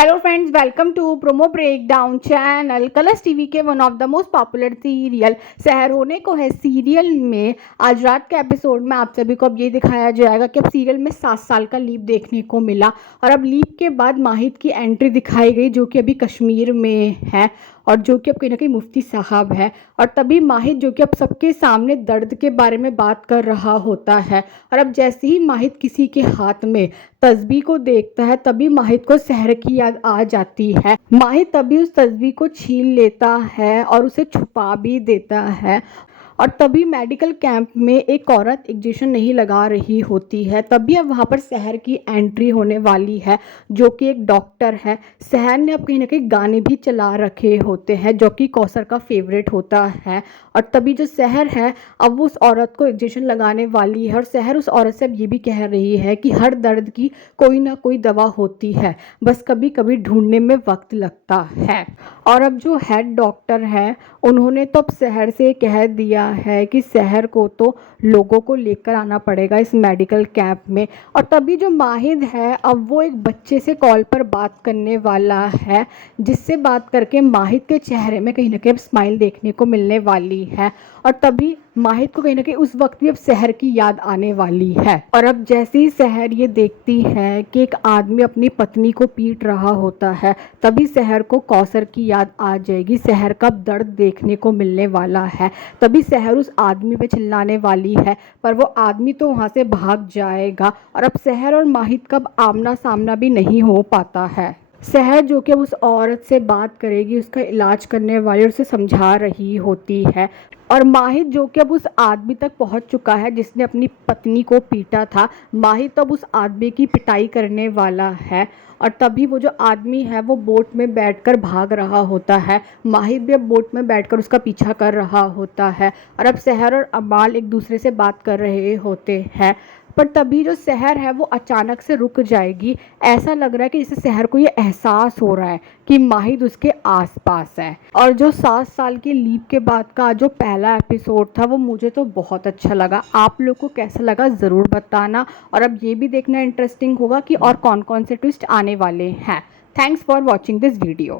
Hello friends, welcome to promo breakdown channel. Colors TV के one of the most popular serial शहर होने को है serial में आज रात के एपिसोड में आप सभी को अब ये दिखाया जाएगा कि अब सीरियल में 7 साल का लीप देखने को मिला और अब लीप के बाद माहिद की एंट्री दिखाई गई जो कि अभी कश्मीर में है और जो कि अब कहीं ना कहीं मुफ्ती साहब है। और तभी माहिद जो कि अब सबके सामने दर्द के बारे में बात कर रहा होता है और अब जैसे ही माहिद किसी के हाथ में तस्बीह को देखता है तभी माहिद को शहर की याद आ जाती है। माहिद तभी उस तस्बीह को छीन लेता है और उसे छुपा भी देता है और तभी मेडिकल कैंप में एक औरत इंजेक्शन नहीं लगा रही होती है। तभी अब वहाँ पर शहर की एंट्री होने वाली है जो कि एक डॉक्टर है। शहर ने अब कहीं ना कहीं गाने भी चला रखे होते हैं जो कि कौसर का फेवरेट होता है और तभी जो शहर है अब वो उस औरत को इंजेक्शन लगाने वाली है और शहर उस औरत से अब ये भी कह रही है कि हर दर्द की कोई ना कोई दवा होती है, बस कभी कभी ढूंढने में वक्त लगता है। और अब जो हेड डॉक्टर है उन्होंने तो अब शहर से कह दिया है कि शहर को तो लोगों को लेकर आना पड़ेगा इस मेडिकल कैंप में। और तभी जो माहिद है अब वो एक बच्चे से कॉल पर बात करने वाला है जिससे बात करके माहिद के चेहरे में कहीं ना कहीं स्माइल देखने को मिलने वाली है और तभी माहिद को कहीं ना कहीं उस वक्त भी अब शहर की याद आने वाली है। और अब जैसे ही शहर ये देखती है कि एक आदमी अपनी पत्नी को पीट रहा होता है तभी शहर को कौसर की याद आ जाएगी। शहर का दर्द देखने को मिलने वाला है। तभी शहर उस आदमी पे चिल्लाने वाली है पर वो आदमी तो वहाँ से भाग जाएगा और अब शहर और माहिद का आमना सामना भी नहीं हो पाता है। शहर जो कि उस औरत से बात करेगी, उसका इलाज करने वाली और उसे समझा रही होती है और माहिद जो कि अब उस आदमी तक पहुंच चुका है जिसने अपनी पत्नी को पीटा था। माहिद तब उस आदमी की पिटाई करने वाला है और तभी वो जो आदमी है वो बोट में बैठकर भाग रहा होता है। माहिद भी अब बोट में बैठकर उसका पीछा कर रहा होता है और अब शहर और अमाल एक दूसरे से बात कर रहे होते हैं पर तभी जो शहर है वो अचानक से रुक जाएगी। ऐसा लग रहा है कि जैसे शहर को ये एहसास हो रहा है कि माहिद उसके आसपास है। और जो 7 साल के लीप के बाद का जो पहला एपिसोड था वो मुझे तो बहुत अच्छा लगा। आप लोग को कैसा लगा ज़रूर बताना और अब ये भी देखना इंटरेस्टिंग होगा कि और कौन कौन से ट्विस्ट आने वाले हैं। Thanks for watching this video.